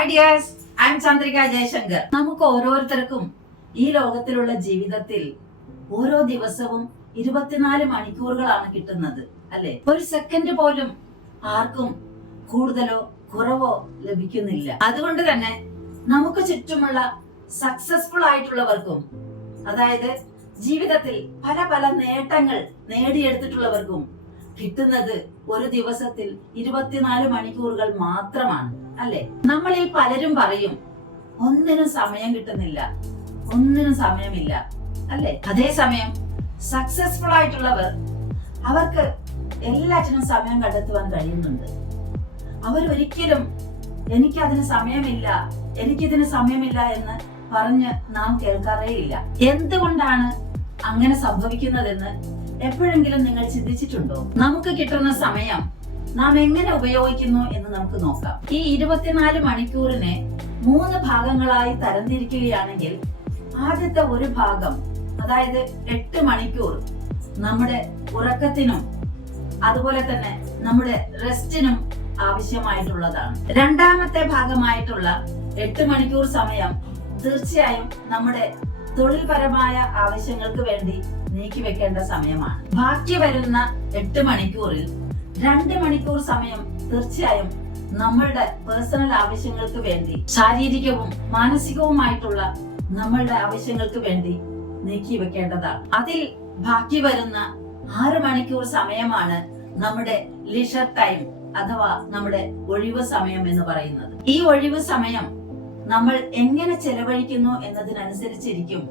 Hi dears, I am Chandrika Jayashankar. നമുക്ക് ഓരോരുത്തർക്കും ഈ ലോകത്തിലുള്ള ജീവിതത്തിൽ ഓരോ ദിവസവും 24 മണിക്കൂറുകളാണ് കിട്ടുന്നത്, അല്ലെ? ഒരു സെക്കൻഡ് പോലും ആർക്കും കൂടുതലോ കുറവോ ലഭിക്കുന്നില്ല. അതുകൊണ്ട് തന്നെ നമുക്ക് ചുറ്റുമുള്ള സക്സസ്ഫുൾ ആയിട്ടുള്ളവർക്കും, അതായത് ജീവിതത്തിൽ പല പല നേട്ടങ്ങൾ നേടിയെടുത്തിട്ടുള്ളവർക്കും കിട്ടുന്നത് ഒരു ദിവസത്തിൽ 24 മണിക്കൂറുകൾ മാത്രമാണ്, അല്ലെ? നമ്മളിൽ പലരും പറയും ഒന്നിനും സമയം കിട്ടുന്നില്ല, ഒന്നിനും സമയമില്ല, അല്ലെ? അതേസമയം സക്സസ്ഫുൾ ആയിട്ടുള്ളവർ അവർക്ക് എല്ലാറ്റിനും സമയം കണ്ടെത്തുവാൻ കഴിയുന്നുണ്ട്. അവരൊരിക്കലും എനിക്കതിന് സമയമില്ല, എനിക്കിതിന് സമയമില്ല എന്ന് പറഞ്ഞ് നാം കേൾക്കാറേയില്ല. എന്തുകൊണ്ടാണ് അങ്ങനെ സംഭവിക്കുന്നതെന്ന് എപ്പോഴെങ്കിലും നിങ്ങൾ ചിന്തിച്ചിട്ടുണ്ടോ? നമുക്ക് കിട്ടുന്ന സമയം നാം എങ്ങനെ ഉപയോഗിക്കുന്നു എന്ന് നമുക്ക് നോക്കാം. ഈ 24 മണിക്കൂറിനെ 3 ഭാഗങ്ങളായി തരംതിരിക്കുകയാണെങ്കിൽ ആദ്യത്തെ ഒരു ഭാഗം, അതായത് 8 മണിക്കൂർ നമ്മുടെ ഉറക്കത്തിനും അതുപോലെ തന്നെ നമ്മുടെ റെസ്റ്റിനും ആവശ്യമായിട്ടുള്ളതാണ്. രണ്ടാമത്തെ ഭാഗമായിട്ടുള്ള 8 മണിക്കൂർ സമയം തീർച്ചയായും നമ്മുടെ തൊഴിൽപരമായ ആവശ്യങ്ങൾക്ക് വേണ്ടി നീക്കി വെക്കേണ്ട സമയമാണ്. ബാക്കി വരുന്ന 8 മണിക്കൂറിൽ 2 മണിക്കൂർ സമയം തീർച്ചയായും നമ്മളുടെ പേഴ്സണൽ ആവശ്യങ്ങൾക്ക് വേണ്ടി, ശാരീരികവും മാനസികവുമായിട്ടുള്ള നമ്മളുടെ ആവശ്യങ്ങൾക്ക് വേണ്ടി നീക്കി വെക്കേണ്ടതാണ്. അതിൽ ബാക്കി വരുന്ന 6 മണിക്കൂർ സമയമാണ് നമ്മുടെ ലീഷർ ടൈം അഥവാ നമ്മുടെ ഒഴിവ് സമയം എന്ന് പറയുന്നത്. ഈ ഒഴിവ് സമയം നമ്മൾ എങ്ങനെ ചെലവഴിക്കുന്നു എന്നതിനനുസരിച്ചിരിക്കും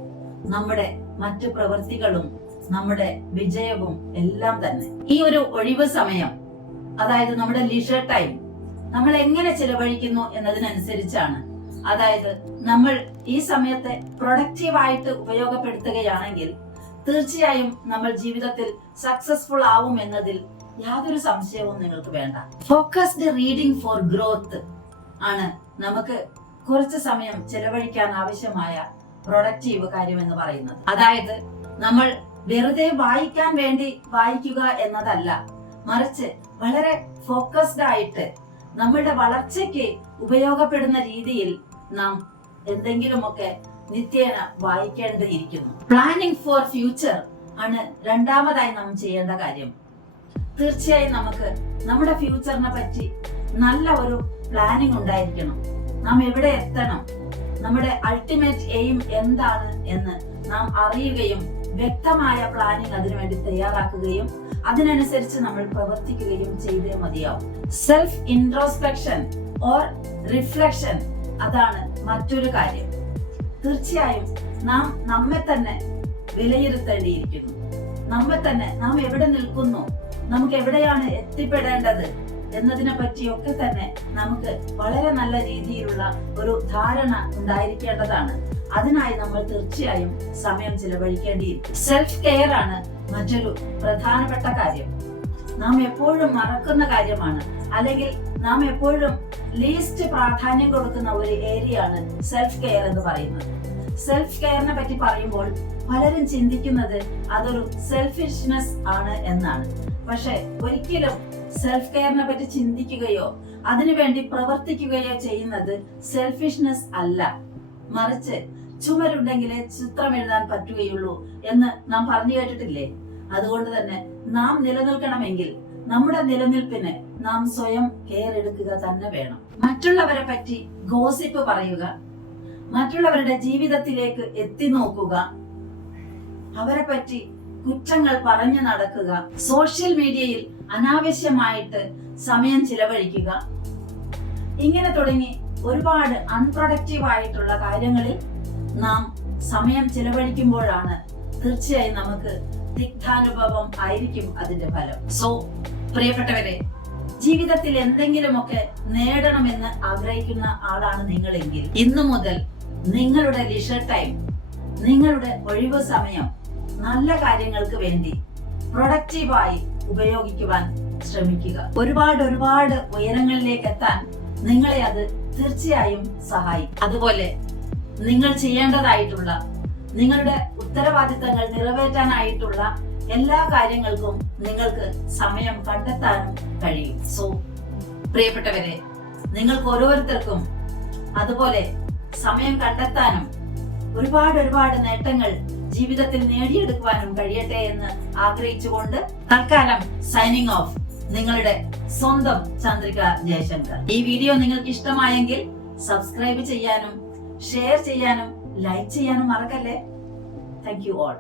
നമ്മുടെ മറ്റു പ്രവൃത്തികളും നമ്മുടെ വിജയവും എല്ലാം തന്നെ. ഈ ഒരു ഒഴിവ് സമയം, അതായത് നമ്മുടെ ലീഷർ ടൈം, നമ്മൾ എങ്ങനെ ചെലവഴിക്കുന്നു എന്നതിനനുസരിച്ചാണ്. അതായത് നമ്മൾ ഈ സമയത്തെ പ്രൊഡക്റ്റീവായിട്ട് ഉപയോഗപ്പെടുത്തുകയാണെങ്കിൽ തീർച്ചയായും നമ്മൾ ജീവിതത്തിൽ സക്സസ്ഫുൾ ആവും എന്നതിൽ യാതൊരു സംശയവും നിങ്ങൾക്ക് വേണ്ട. ഫോക്കസ്ഡ് റീഡിംഗ് ഫോർ ഗ്രോത്ത് ആണ് നമുക്ക് കുറച്ച് സമയം ചെലവഴിക്കാൻ ആവശ്യമായ പ്രൊഡക്റ്റീവ് കാര്യം എന്ന് പറയുന്നത്. അതായത് നമ്മൾ വെറുതെ വായിക്കാൻ വേണ്ടി വായിക്കുക എന്നതല്ല, മറിച്ച് വളരെ ഫോക്കസ്ഡ് ആയിട്ട് നമ്മുടെ വളർച്ചയ്ക്ക് ഉപയോഗപ്പെടുന്ന രീതിയിൽ നാം എന്തെങ്കിലുമൊക്കെ നിത്യേന വായിക്കേണ്ടിയിരിക്കുന്നു. പ്ലാനിംഗ് ഫോർ ഫ്യൂച്ചർ ആണ് രണ്ടാമതായി നാം ചെയ്യേണ്ട കാര്യം. തീർച്ചയായും നമുക്ക് നമ്മുടെ ഫ്യൂച്ചറിനെ പറ്റി നല്ല ഒരു പ്ലാനിംഗ് ഉണ്ടായിരിക്കണം. നാം എവിടെ എത്തണം, നമ്മുടെ അൾട്ടിമേറ്റ് എയിം എന്താണ് എന്ന് നാം അറിയുകയും വ്യക്തമായ പ്ലാനിംഗ് അതിനുവേണ്ടി തയ്യാറാക്കുകയും അതിനനുസരിച്ച് നമ്മൾ പ്രവർത്തിക്കുകയും ചെയ്തേ മതിയാവും. സെൽഫ് ഇൻട്രോസ്പെക്ഷൻ ഓർ റിഫ്ലക്ഷൻ, അതാണ് മറ്റൊരു കാര്യം. തീർച്ചയായും നാം നമ്മെ തന്നെ വിലയിരുത്തേണ്ടിയിരിക്കുന്നു. നമ്മെ തന്നെ, നാം എവിടെ നിൽക്കുന്നു, നമുക്ക് എവിടെയാണ് എത്തിപ്പെടേണ്ടത് എന്നതിനെ പറ്റിയൊക്കെ തന്നെ നമുക്ക് വളരെ നല്ല രീതിയിലുള്ള ഒരു ധാരണ ഉണ്ടായിരിക്കേണ്ടതാണ്. അതിനായി നമ്മൾ തീർച്ചയായും സമയം ചിലവഴിക്കേണ്ടിയിരിക്കും. സെൽഫ് കെയർ ആണ് മറ്റൊരു പ്രധാനപ്പെട്ട കാര്യം. നാം എപ്പോഴും മറക്കുന്ന കാര്യമാണ്, അല്ലെങ്കിൽ നാം എപ്പോഴും ലീസ്റ്റ് പ്രാധാന്യം കൊടുക്കുന്ന ഒരു ഏരിയ ആണ് സെൽഫ് കെയർ എന്ന് പറയുന്നത്. സെൽഫ് കെയറിനെ പറ്റി പറയുമ്പോൾ പലരും ചിന്തിക്കുന്നത് അതൊരു സെൽഫിഷ്നെസ് ആണ് എന്നാണ്. പക്ഷെ ഒരിക്കലും സെൽഫ് കെയറിനെ പറ്റി ചിന്തിക്കുകയോ അതിനുവേണ്ടി പ്രവർത്തിക്കുകയോ ചെയ്യുന്നത് സെൽഫിഷ്നെസ് അല്ല, മറിച്ച് ചുമരുണ്ടെങ്കിലേ ചിത്രം എഴുതാൻ പറ്റുകയുള്ളൂ എന്ന് നാം പറഞ്ഞു കേട്ടിട്ടില്ലേ? അതുകൊണ്ട് തന്നെ നാം നിലനിൽക്കണമെങ്കിൽ നമ്മുടെ നിലനിൽപ്പിന് നാം സ്വയം കെയർ എടുക്കുക തന്നെ വേണം. മറ്റുള്ളവരെ പറ്റി ഗോസിപ്പ് പറയുക, മറ്റുള്ളവരുടെ ജീവിതത്തിലേക്ക് എത്തി നോക്കുക, അവരെ പറ്റി കുറ്റങ്ങൾ പറഞ്ഞു നടക്കുക, സോഷ്യൽ മീഡിയയിൽ അനാവശ്യമായിട്ട് സമയം ചിലവഴിക്കുക, ഇങ്ങനെ തുടങ്ങി ഒരുപാട് അൺപ്രൊഡക്റ്റീവ് ആയിട്ടുള്ള കാര്യങ്ങളിൽ നാം സമയം ചിലവഴിക്കുമ്പോഴാണ് തീർച്ചയായും നമുക്ക് തിക്താനുഭവം ആയിരിക്കും അതിന്റെ ഫലം. സോ പ്രിയപ്പെട്ടവരെ, ജീവിതത്തിൽ എന്തെങ്കിലുമൊക്കെ നേടണമെന്ന് ആഗ്രഹിക്കുന്ന ആളാണ് നിങ്ങളെങ്കിൽ ഇന്നു മുതൽ നിങ്ങളുടെ ലീഷർ ടൈം, നിങ്ങളുടെ ഒഴിവ് സമയം നല്ല കാര്യങ്ങൾക്ക് വേണ്ടി പ്രൊഡക്റ്റീവായി ഉപയോഗിക്കുവാൻ ശ്രമിക്കുക. ഒരുപാട് ഉയരങ്ങളിലേക്ക് എത്താൻ നിങ്ങളെ അത് തീർച്ചയായും സഹായിക്കും. അതുപോലെ നിങ്ങൾ ചെയ്യേണ്ടതായിട്ടുള്ള, നിങ്ങളുടെ ഉത്തരവാദിത്തങ്ങൾ നിറവേറ്റാനായിട്ടുള്ള എല്ലാ കാര്യങ്ങൾക്കും നിങ്ങൾക്ക് സമയം കണ്ടെത്താനും കഴിയും. സോ പ്രിയപ്പെട്ടവരെ, നിങ്ങൾക്ക് ഓരോരുത്തർക്കും അതുപോലെ സമയം കണ്ടെത്താനും ഒരുപാട് നേട്ടങ്ങൾ ജീവിതത്തിൽ നേടിയെടുക്കുവാനും കഴിയട്ടെ എന്ന് ആഗ്രഹിച്ചുകൊണ്ട് തൽക്കാലം സൈനിങ് ഓഫ്, നിങ്ങളുടെ സ്വന്തം ചന്ദ്രിക ജയശങ്കർ. ഈ വീഡിയോ നിങ്ങൾക്ക് ഇഷ്ടമായെങ്കിൽ സബ്സ്ക്രൈബ് ചെയ്യാനും ഷെയർ ചെയ്യാനും ലൈക്ക് ചെയ്യാനും മറക്കല്ലേ. Thank you all.